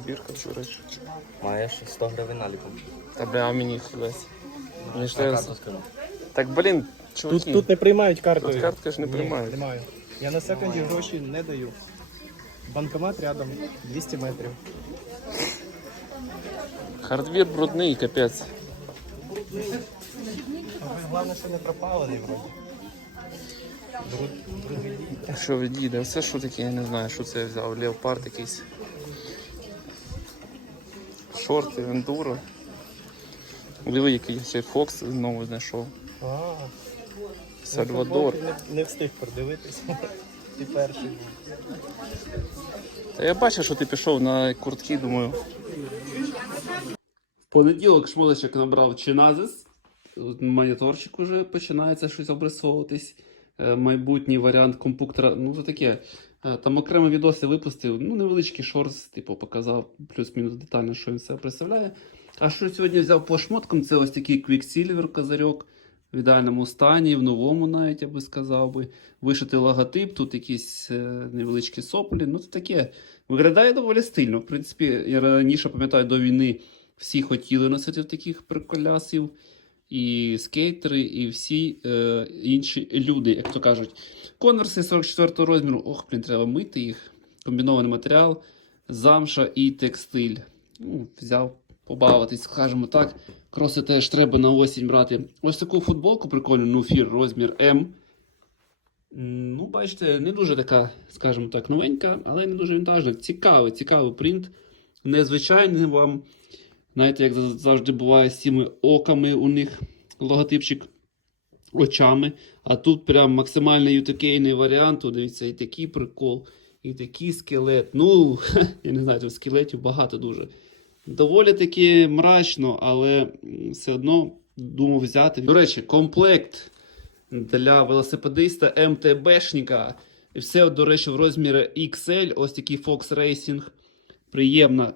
бірка, до речі. Маєш 100 гривень наліком. Та бля, а мені весь. Мені ж треба- скажу. Так, блін, чуваки. Тут, тут не приймають картою. Тут картки ж не Ні, приймають. Немає. Я на секунді гроші не даю. Банкомат рядом 200 метрів. Хардвір брудний, капець. Головне, що не пропалений вроді. Бруд, бруд. Що відійде? Все що таке, я не знаю, що це я взяв. Леопард якийсь. Шорти, ендуро. Диви, який ще Фокс знову знайшов. А, Сальвадор. Не, не встиг продивитись. Ти перший був. Та я бачив, що ти пішов на куртки, думаю. В понеділок шмоличок набрав чиназис. Моніторчик уже починається щось обрисовуватись. Е, Майбутній варіант компуктора. Ну, це таке. Е, Там окремо відоси випустив, ну, невеличкий шорс, типу, показав плюс-мінус детально, що він себе представляє. А що сьогодні взяв по шмоткам, це ось такий Quicksilver козирьок в ідеальному стані, в новому навіть, я би сказав би. Вишитий логотип, тут якісь е, невеличкі соплі. Ну, це таке. Виглядає доволі стильно. В принципі, я раніше пам'ятаю, до війни всі хотіли носити таких приколясів. І скейтери, і всі е, інші люди, як то кажуть. Конверси 44 розміру, ох, блін, треба мити їх. Комбінований матеріал, замша і текстиль. Ну, взяв побавитись, скажімо так. Кроси теж треба на осінь брати. Ось таку футболку прикольну, ну, фір, розмір. М, Ну, бачите, не дуже така, скажімо так, новенька, але не дуже вінтажна. Цікавий, цікавий принт. Незвичайний вам. Знаєте, як завжди буває з цими оками у них логотипчик очами. А тут прям максимально ютакейний варіант. О, Дивіться, і такий прикол, і такий скелет. Ну, я не знаю, тут скелетів багато дуже. Доволі таки мрачно, але все одно думав взяти. До речі, комплект для велосипедиста МТБшника. Все, до речі, в розмірі XL. Ось такий Fox Racing. Приємна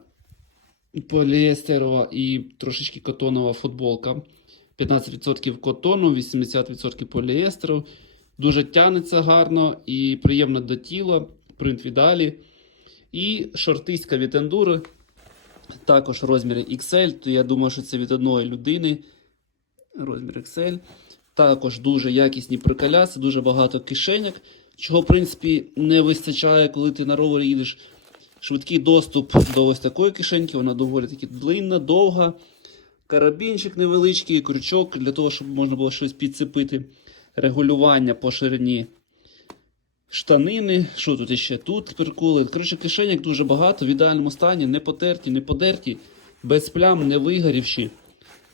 поліестерова і трошечки котонова футболка. 15% котону, 80% поліестеру. Дуже тянеться гарно і приємно до тіла. Принт віддалі. І шортиська від Enduro. Також в розмірі XL. То я думаю, що це від одної людини. Розмір XL. Також дуже якісні приколяси, дуже багато кишеняк, чого, в принципі, не вистачає, коли ти на ровері їдеш. Швидкий доступ до ось такої кишеньки, вона доволі таки длинна, довга. Карабінчик невеличкий, крючок для того, щоб можна було щось підцепити. Регулювання по ширині штанини. Що тут іще? Тут приколи. Коротше, кишеньок дуже багато, в ідеальному стані, не потерті, не подерті, без плям, не вигорівші.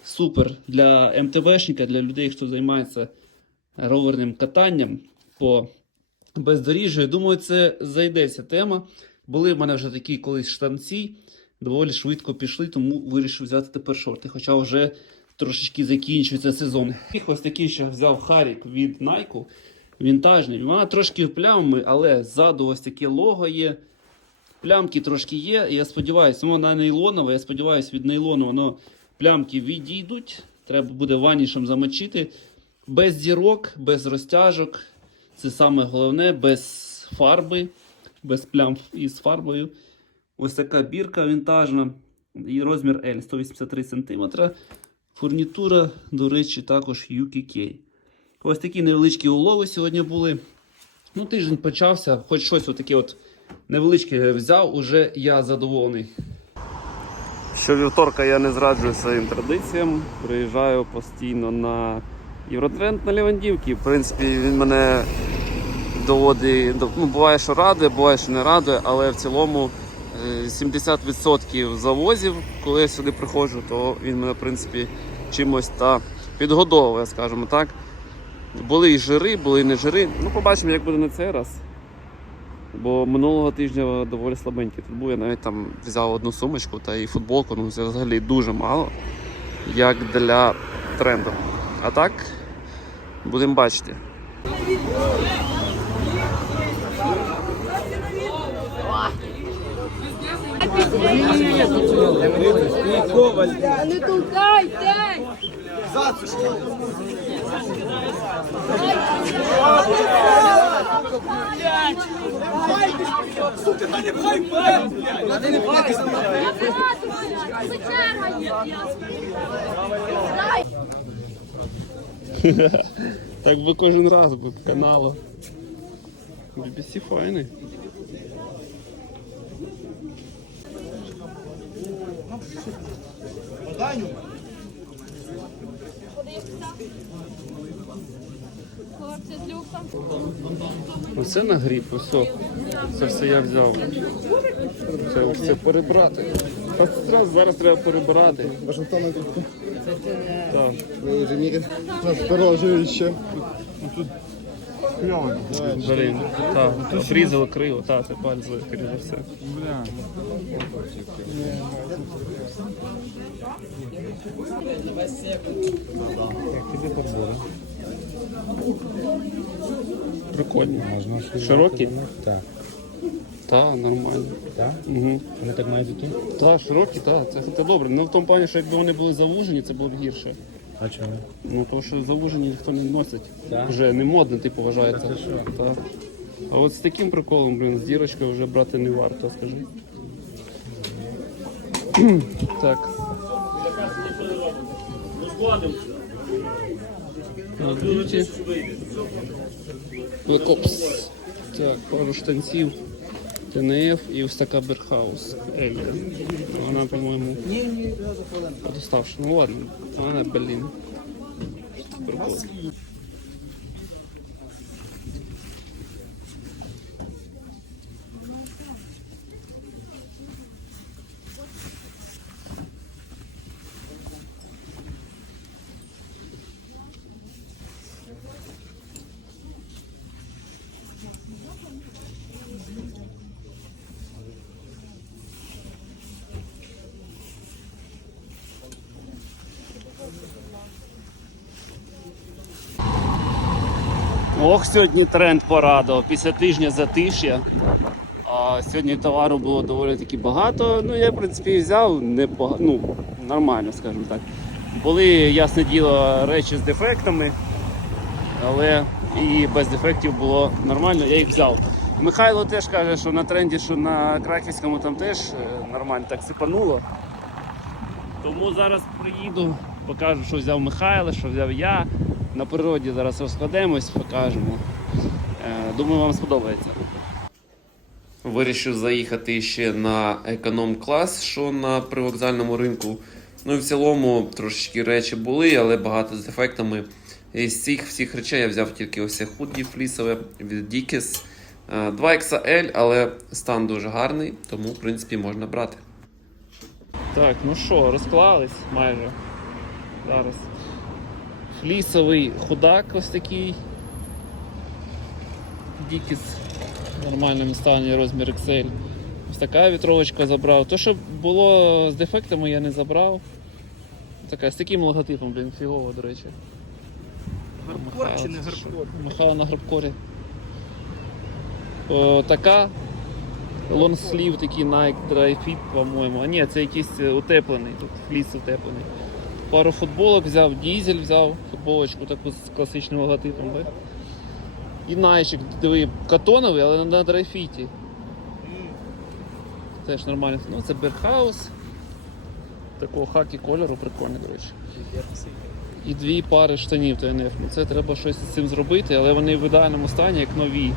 Супер для МТВшника, для людей, хто займається роверним катанням по бездоріжжю. Я думаю, це зайдеться тема. Були в мене вже такі колись штанці, доволі швидко пішли, тому вирішив взяти тепер шорти. Хоча вже трошечки закінчується сезон. І Ось такий ще взяв Харік від Nike. Вінтажний. Вона трошки в плямами, але ззаду ось таке лого є. Плямки трошки є. Я сподіваюся, вона нейлонова. Я сподіваюся, від нейлону воно плямки відійдуть. Треба буде ванішем замочити. Без зірок, без розтяжок. Це саме головне, без фарби, без плям із фарбою. Ось така бірка вінтажна. І розмір L 183 см. Фурнітура, до речі, також UKK. Ось такі невеличкі улови сьогодні були. Ну, тиждень почався, хоч щось отаке от невеличке взяв, уже я задоволений. Що вівторка я не зраджую своїм традиціям. Приїжджаю постійно на Євротренд на Лівандівки. В принципі, він мене доводить. до- Ну, буває, що радує, буває, що не радує, але в цілому е, 70% завозів, коли я сюди приходжу, то він мене, в принципі, чимось та підгодовує, скажімо так. Були і жири, були і не жири. Ну, побачимо, як буде на цей раз. Бо минулого тижня доволі слабенький тут був. Я навіть там взяв одну сумочку та і футболку, ну це взагалі дуже мало, як для тренду. А так, будемо бачити. Не толкайте! Так би кожен раз би канало. BBC файний. Люксом. Оце на гріб, все. Це все я взяв. Це все перебрати. Та Зараз, треба перебирати. Вашингтона Так. Насторожующе. Блін, так, обрізали криво, так, це пальці, скоріше за все. Прикольно. Широкі? Так. Так, нормально. Так? Угу. Вони так мають бути? Так, широкі, так, це, це добре. Ну в тому плані, що якби вони були завужені, це було б гірше. А чому? Ну, тому що завужені ніхто не носить. Так. Вже не модно, типу, вважається. Що? Так. А от з таким приколом, блін, з дірочкою вже брати не варто, скажи. так. На б'юті. Блекопс. Так, пару штанців. ТНФ і Устака така Берхаус. Ель. Вона, по-моєму, доставши. Ну ладно, вона, блін. Прикол. Ох, сьогодні тренд порадував. Після тижня затиш'я. А сьогодні товару було доволі таки багато. Ну, я, в принципі, взяв непога... ну, нормально, скажімо так. Були, ясне діло, речі з дефектами, але і без дефектів було нормально, я їх взяв. Михайло теж каже, що на тренді, що на Краківському там теж е, нормально так сипануло. Тому зараз приїду, покажу, що взяв Михайло, що взяв я. На природі зараз розкладемось, покажемо. Е, Думаю, вам сподобається. Вирішив заїхати ще на економ-клас, що на привокзальному ринку. Ну і в цілому трошечки речі були, але багато з дефектами. Із цих всіх речей я взяв тільки ось худі флісове від Dickies. Е, 2XL, але стан дуже гарний, тому в принципі можна брати. Так, ну що, розклались майже. Зараз. Флісовий худак ось такий. Дікіс в нормальному стані розмір XL. Ось така вітровочка забрав. То, що було з дефектами, я не забрав. Така, з таким логотипом, блін, фігово, до речі. Гарбкор чи не гарбкор? Махала на гарбкорі. О, така лонгслів такий Nike Dry Fit, по-моєму. А ні, це якийсь утеплений, тут фліс утеплений. Пару футболок взяв, дізель взяв, футболочку таку з класичним логотипом. І найчик, диви, катоновий, але на драйфіті. Теж нормально. Ну, це Берхаус. Такого хакі кольору, прикольний, до речі. І дві пари штанів ТНФ. Ну, це треба щось з цим зробити, але вони в ідеальному стані, як нові.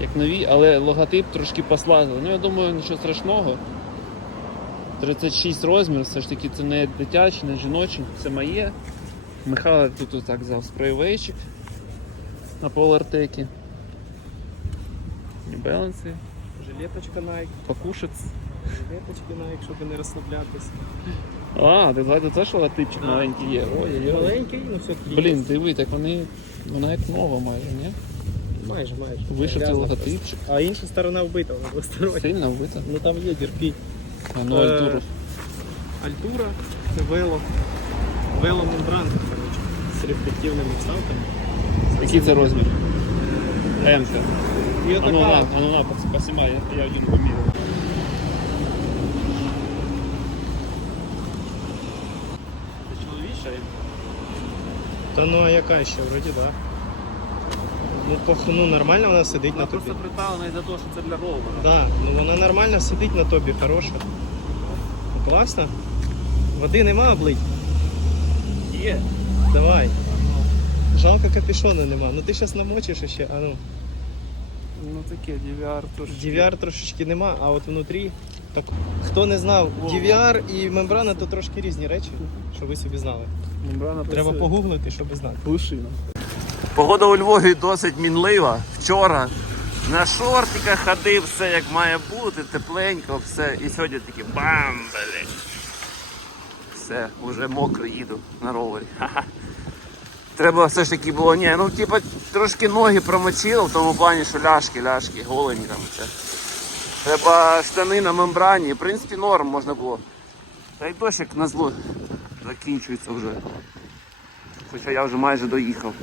Як нові, але логотип трошки послазили. Ну, я думаю, нічого страшного. 36 розмір, все ж таки це не дитячий, не жіночий, це моє. Михайло тут отак взяв спрейвейчик на полартекі. New Balance, Жилеточка Nike, покушець. жилеточки Nike, щоб не розслаблятися. А, ти ззаду теж логотипчик маленький є. Ой-ой-ой. Маленький, ну все Блін, диви, так вони. Вона як нова майже, ні? майже, майже. Вишитий логотипчик. А інша сторона вбита, вона двостороння. Сильно вбита. Ну там є дірки. А ну Е, Альтуров. Альтура, це вело. Вело мембрана, коротше, з рефлективними вставками. Який це розмір? М-ка. І А ну на, отака. а ну на, посимай, я, я один поміряю. Це чоловіча? Та ну а яка ще, вроді, так. Да. Ну, то, ну нормально вона сидить на тобі. приталена із-за того, що це для ровера. Да, ну вона нормально сидить на тобі, хороша. Класно. Води нема облить? Є. Давай. Жалко капюшона нема. Ну ти зараз намочиш ще, а ну. Ну таке, DVR трошки. DVR трошечки нема, а от внутрі. Так, хто не знав, DVR і мембрана то трошки різні речі, щоб ви собі знали. Мембрана Треба погуглити, щоб знати. Глушина. Погода у Львові досить мінлива. Вчора на шортиках ходив, все як має бути, тепленько, все. І сьогодні такі бам, блядь. Все, вже мокро їду на ровері. Треба все ж таки було, ні, ну типа трошки ноги промочило в тому плані, що ляшки, ляшки, голені там це. Треба штани на мембрані, в принципі норм можна було. Та й дощик на зло закінчується вже. Хоча я вже майже доїхав.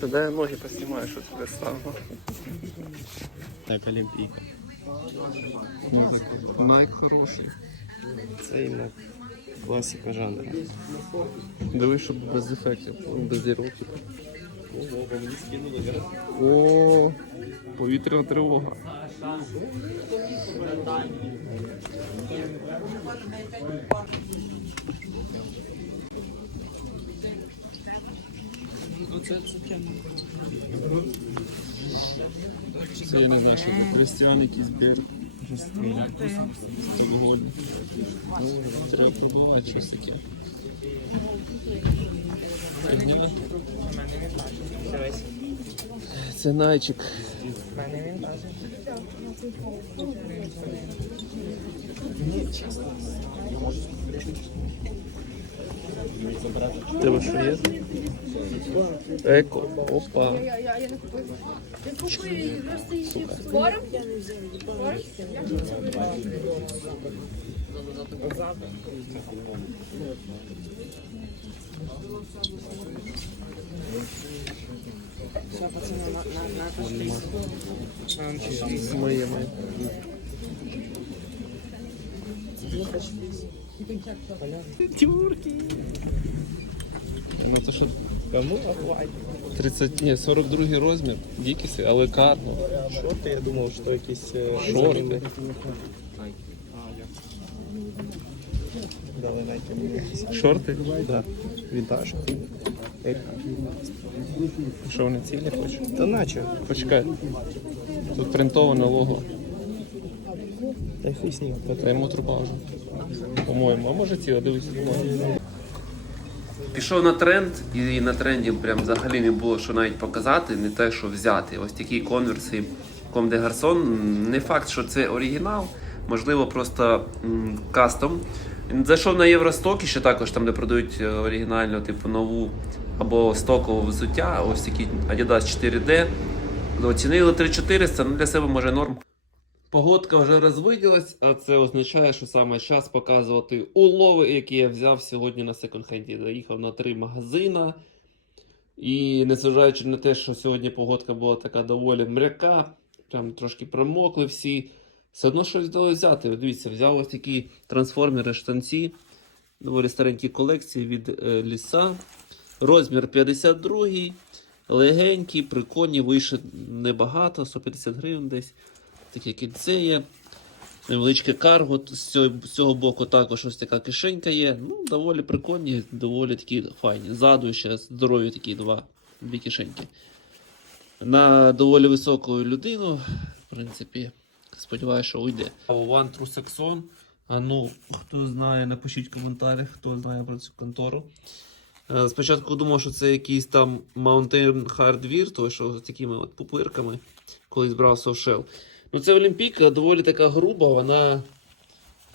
Тоді я ноги поснімаю, що тебе стало. Так, Олімпійка. Ну, Найк хороший. Це іменно класика жанру. Дивись, щоб без ефектів, без зірок. О, повітряна тривога. Це я не знаю, що це християн якийсь берег. Стокгольм. Треба пробувати щось таке. Це найчик. Тебе що є? Еко. Опа. Спорим? Моє моє. Тюрки. Ну це що? Кому? 30, ні, 42 розмір, дікіси, але карно. Шорти, я думав, що якісь е, Шорти. Дали найти якісь. Шорти? Да. Вінтаж. Що вони цілі хочуть? Та наче. Почекай. Тут принтоване лого. Та й хуй з ним. Та йому труба вже. По-моєму, а може ціле, дивись. Пішов на тренд, і на тренді прям взагалі не було що навіть показати, не те, що взяти. Ось такі конверси Comme des Garçons. Не факт, що це оригінал, можливо, просто м, кастом. Зайшов на Євросток, і ще також там, де продають е, оригінальну, типу нову або стокове взуття, ось такі Adidas 4D. Оцінили 3400, ну для себе може норм. Погодка вже розвиділась, а це означає, що саме час показувати улови, які я взяв сьогодні на секонд-хенді. Заїхав на три магазина. І незважаючи на те, що сьогодні погодка була така доволі мряка, прям трошки промокли всі. Все одно щось вдалося взяти. Дивіться, взяв ось такі трансформери штанці, доволі старенькі колекції від е, ліса. Розмір 52, легенькі, прикольні, вище небагато, 150 гривень десь. Таке кільце є. Невеличке карго. З цього, з цього боку також ось така кишенька є. Ну, доволі прикольні, доволі такі файні. Ззаду ще здорові такі два, дві кишеньки. На доволі високу людину, в принципі, сподіваюся, що уйде. One True Saxon. Ну, хто знає, напишіть в коментарях, хто знає про цю контору. Е, Спочатку думав, що це якийсь там Mountain Hardware, то що з такими от пупирками, коли збрав Softshell. Ну, це Олімпійка доволі така груба, вона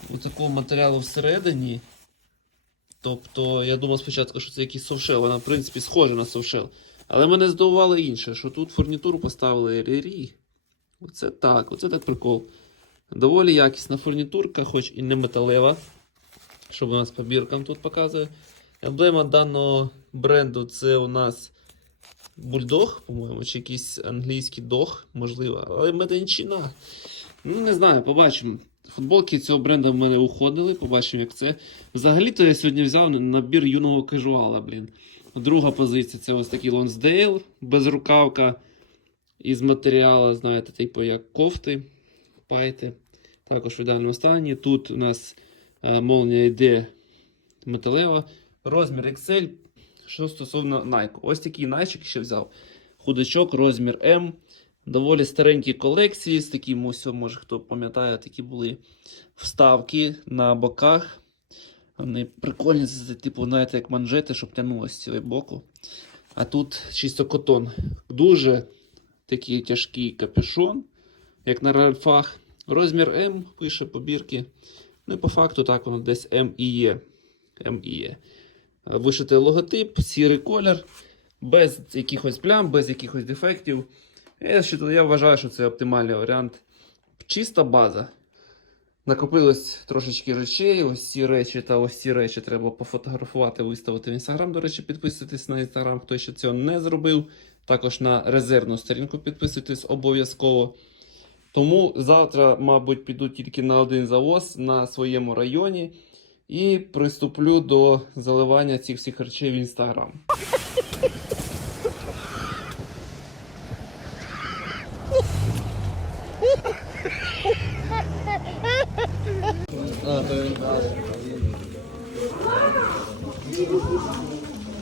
у такого матеріалу всередині. Тобто, я думав спочатку, що це якийсь совшел, вона, в принципі, схожа на совшел. Але мене здивувало інше, що тут фурнітуру поставили рірі. Оце так, оце так прикол. Доволі якісна фурнітурка, хоч і не металева. Що у нас по біркам тут показує. Емблема даного бренду це у нас бульдог, по-моєму, чи якийсь англійський дог, можливо, але меденчина. Ну, не знаю, побачимо. Футболки цього бренду в мене уходили, побачимо, як це. Взагалі-то я сьогодні взяв набір юного кажуала, блін. Друга позиція це ось такий Лонсдейл, безрукавка із матеріалу, знаєте, типу як кофти, пайти. Також в ідеальному стані. Тут у нас е, молнія йде металева. Розмір XL. Що стосовно Nike. Ось такий Nike ще взяв. Худачок, розмір М. Доволі старенькі колекції з таким ось, може хто пам'ятає, такі були вставки на боках. Вони прикольні, типу, знаєте, як манжети, щоб тягнулося з цього боку. А тут чисто котон. Дуже такий тяжкий капюшон, як на ральфах. Розмір М пише побірки. Ну і по факту так воно десь М і є. М і є. Е, Вишитий логотип, сірий колір, без якихось плям, без якихось дефектів. Я, вважаю, я вважаю, що це оптимальний варіант. Чиста база. Накопилось трошечки речей. Ось ці речі та ось ці речі треба пофотографувати, виставити в інстаграм. До речі, підписуйтесь на інстаграм, хто ще цього не зробив. Також на резервну сторінку підписуйтесь обов'язково. Тому завтра, мабуть, піду тільки на один завоз на своєму районі і приступлю до заливання цих всіх речей в інстаграм.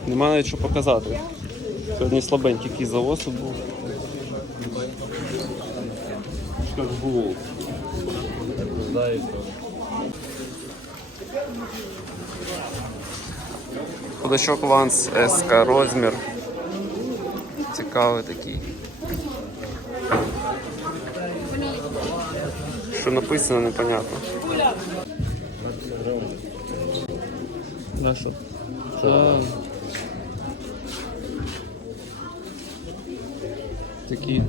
Нема навіть що показати. Сьогодні слабенький якийсь завоз був. Що ж було? Ходачок Ванс СК розмір. Цікавий такий. Що написано, непонятно. На що? Такі.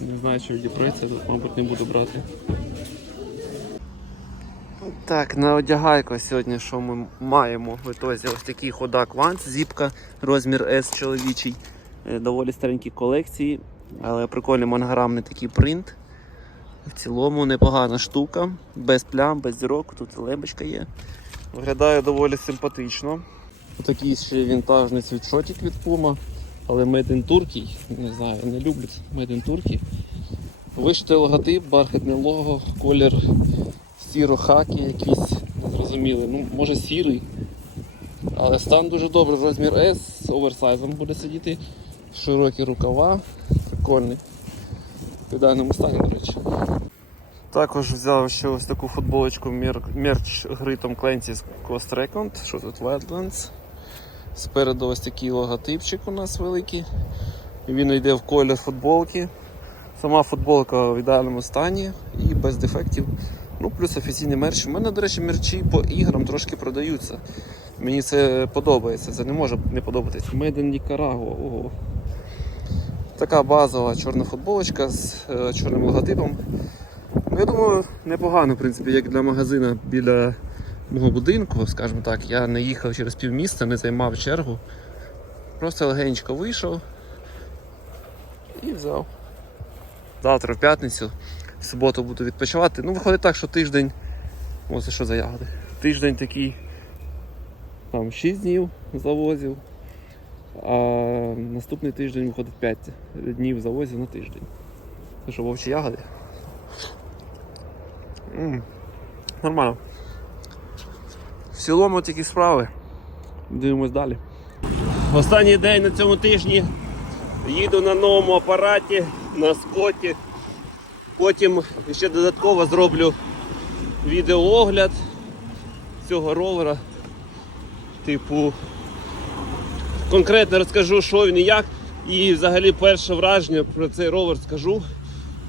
Не знаю, чи відіпреться, тут, мабуть, не буду брати. Так, на одягайку сьогодні, що ми маємо в ітозі ось такий ходак Ванс, зіпка, розмір S чоловічий. Е, Доволі старенькі колекції, але прикольний монограмний такий принт. В цілому непогана штука, без плям, без зірок, тут лебочка є. Виглядає доволі симпатично. Такий ще вінтажний світшотик від Puma, але Made in Turkey, не знаю, не люблять Made in Turkey. Вишитий логотип, бархатне лого, колір сіро-хакі якийсь, незрозумілий. Ну, може сірий. Але стан дуже добрий, розмір S, з оверсайзом буде сидіти. Широкі рукава, прикольний. В ідеальному стані, до речі. Також взяв ще ось таку футболочку мерч гри Tom Clancy's Ghost Recon. Що тут Wildlands. Спереду ось такий логотипчик у нас великий. Він йде в колір футболки. Сама футболка в ідеальному стані і без дефектів. Ну, плюс офіційний мерч. У мене, до речі, мерчі по іграм трошки продаються. Мені це подобається, це не може не подобатись. Made in Nicaragua, ого. Така базова чорна футболочка з е, чорним логотипом. Ну, Я думаю, непогано, в принципі, як для магазина біля мого будинку, скажімо так. Я не їхав через півміста, не займав чергу. Просто легенько вийшов і взяв. Завтра в п'ятницю, суботу буду відпочивати. Ну, виходить так, що тиждень. Ось що за ягоди. Тиждень такий. Там 6 днів завозів. А наступний тиждень виходить 5 днів завозів на тиждень. Це що, вовчі ягоди? м Нормально. В цілому такі справи. Дивимось далі. Останній день на цьому тижні їду на новому апараті, на скоті. Потім ще додатково зроблю відеоогляд цього ровера. Типу, конкретно розкажу, що він і як. І взагалі перше враження про цей ровер скажу.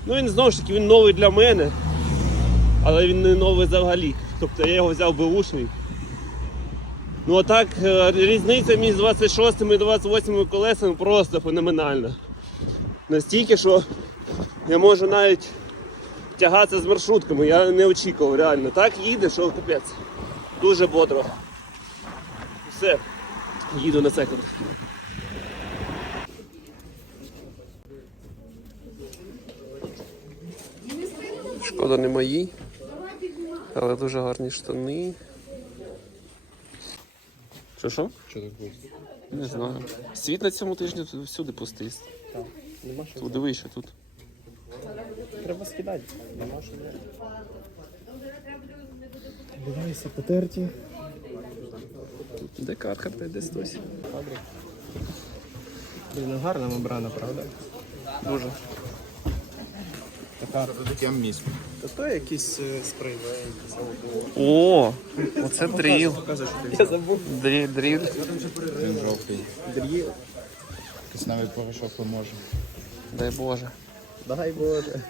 Ну він знову ж таки він новий для мене, але він не новий взагалі. Тобто я його взяв беушний. Ну а так, е, різниця між 26 і 28 колесами просто феноменальна. Настільки, що я можу навіть тягатися з маршрутками, я не очікував реально. Так їде, що капець. Дуже бодро. Все, їду на секунд. Шкода не мої. Але дуже гарні штани. Що що? Що буде? Не знаю. Світ на цьому тижні всюди пустий. Нема що. Тут диви, що тут. Треба скидати. Нема що взяти. Дивайся, потерті. Де кархарта, де стось. Фабрик. Блін, ну гарна мембрана, правда? Дуже. Така. Таке місце. Та то якийсь е, спрей, да, якийсь. О, оце дріл. Показує, що ти Я забув. Дріл, дріл. Він жовтий. Дріл. Кисневий порошок поможе. Дай Боже. Дай Боже.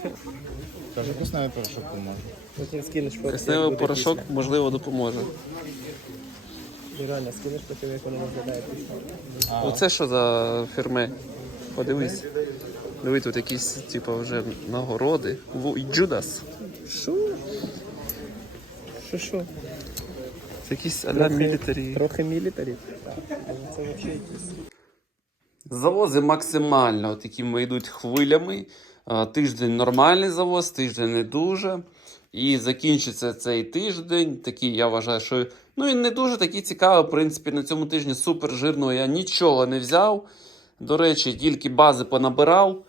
Каже, кисневий порошок поможе. Потім скинеш фото. Кисневий порошок, після. можливо, допоможе. І реально скинеш потім, як воно виглядає після. Оце що за фірме? Подивись. Диви, тут якісь, типу, вже нагороди. Джудас. Що? Що що? Це якісь аля Трохи- мілітарі. Трохи мілітарі. Так. Це взагалі якісь. Завози максимально такими йдуть хвилями. Тиждень нормальний завоз, тиждень не дуже. І закінчиться цей тиждень. Такий, я вважаю, що ну він не дуже такий цікавий. В принципі, на цьому тижні супер жирного я нічого не взяв. До речі, тільки бази понабирав.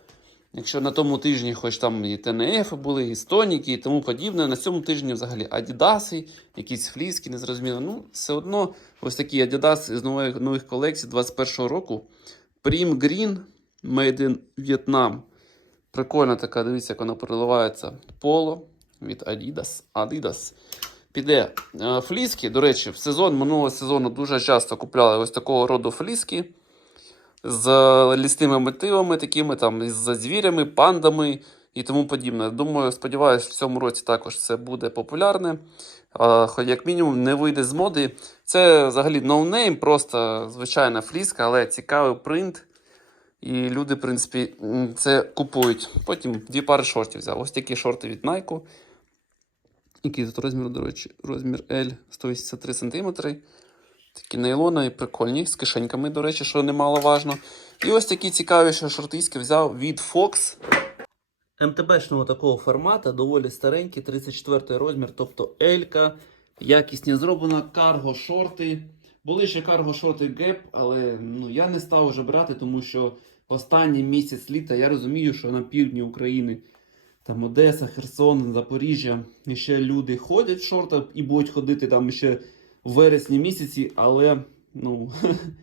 Якщо на тому тижні, хоч там і ТНФ були, і Стоніки, і тому подібне, на цьому тижні взагалі Адідаси, якісь фліски, незрозуміло. Ну, все одно, ось такі Адідас з нових, нових колекцій 21-го року. Prim Green Made in Vietnam. Прикольна така, дивіться, як вона переливається. Поло від Adidas. Adidas. Піде Е, фліски. До речі, в сезон минулого сезону дуже часто купляли ось такого роду фліски з лісними мотивами, такими там з звірями, пандами і тому подібне. Думаю, сподіваюся, в цьому році також це буде популярне. Хоч як мінімум не вийде з моди. Це взагалі ноунейм, просто звичайна фліска, але цікавий принт. І люди, в принципі, це купують. Потім дві пари шортів взяв. Ось такі шорти від Nike. Який тут розмір, до речі, розмір L 183 см. Такі нейлонові, прикольні, з кишеньками, до речі, що немаловажно. І ось такі цікаві ще шортиськи взяв від Fox. МТБшного такого формату, доволі старенький, 34 розмір, тобто L-ка. Якісні зроблено, карго шорти. Були ще карго шорти Gap, але ну, я не став вже брати, тому що останній місяць літа я розумію, що на півдні України, там Одеса, Херсон, Запоріжжя, ще люди ходять в шортах і будуть ходити там ще в вересні місяці, але ну,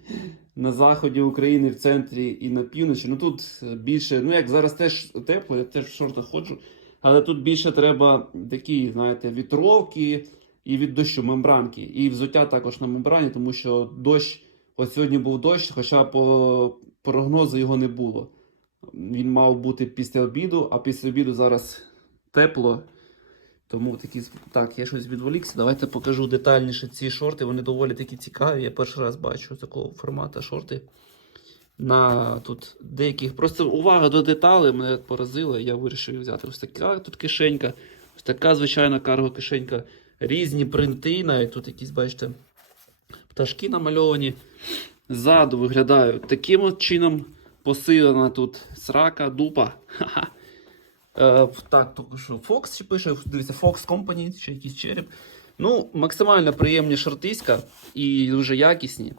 на заході України, в центрі і на півночі. Ну тут більше, ну як зараз теж тепло, я теж в шортах ходжу, але тут більше треба такі, знаєте, вітровки і від дощу мембранки. І взуття також на мембрані, тому що дощ, от сьогодні був дощ, хоча по прогнозу його не було. Він мав бути після обіду, а після обіду зараз тепло. Тому такі так, я щось відволікся. Давайте покажу детальніше ці шорти. Вони доволі такі цікаві. Я перший раз бачу такого формату шорти. На тут деяких. Просто увага до деталей мене поразила. Я вирішив взяти. Ось така тут кишенька, ось така звичайна карго кишенька. Різні принти, навіть тут якісь, бачите, пташки намальовані. Ззаду виглядають таким от чином. Посилена тут срака, дупа. Е, так, тільки що Fox пише, дивіться, Fox Company, ще якийсь череп. Ну, максимально приємні шортиська і дуже якісні.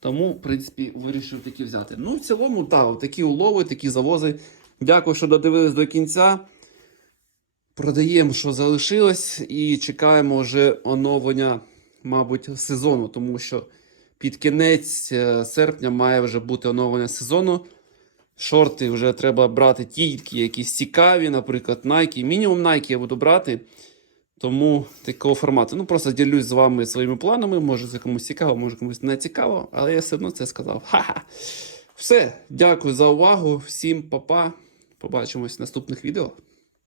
Тому, в принципі, вирішив такі взяти. Ну, в цілому, так, такі улови, такі завози. Дякую, що додивились до кінця. Продаємо, що залишилось, і чекаємо вже оновлення, мабуть, сезону, тому що під кінець е, серпня має вже бути оновлення сезону. Шорти вже треба брати тільки якісь цікаві, наприклад, Nike. Мінімум Nike я буду брати. Тому такого формату. Ну, просто ділюсь з вами своїми планами. Може, це комусь цікаво, може комусь не цікаво, але я все одно це сказав. Ха-ха. Все, дякую за увагу. Всім па-па. Побачимось в наступних відео.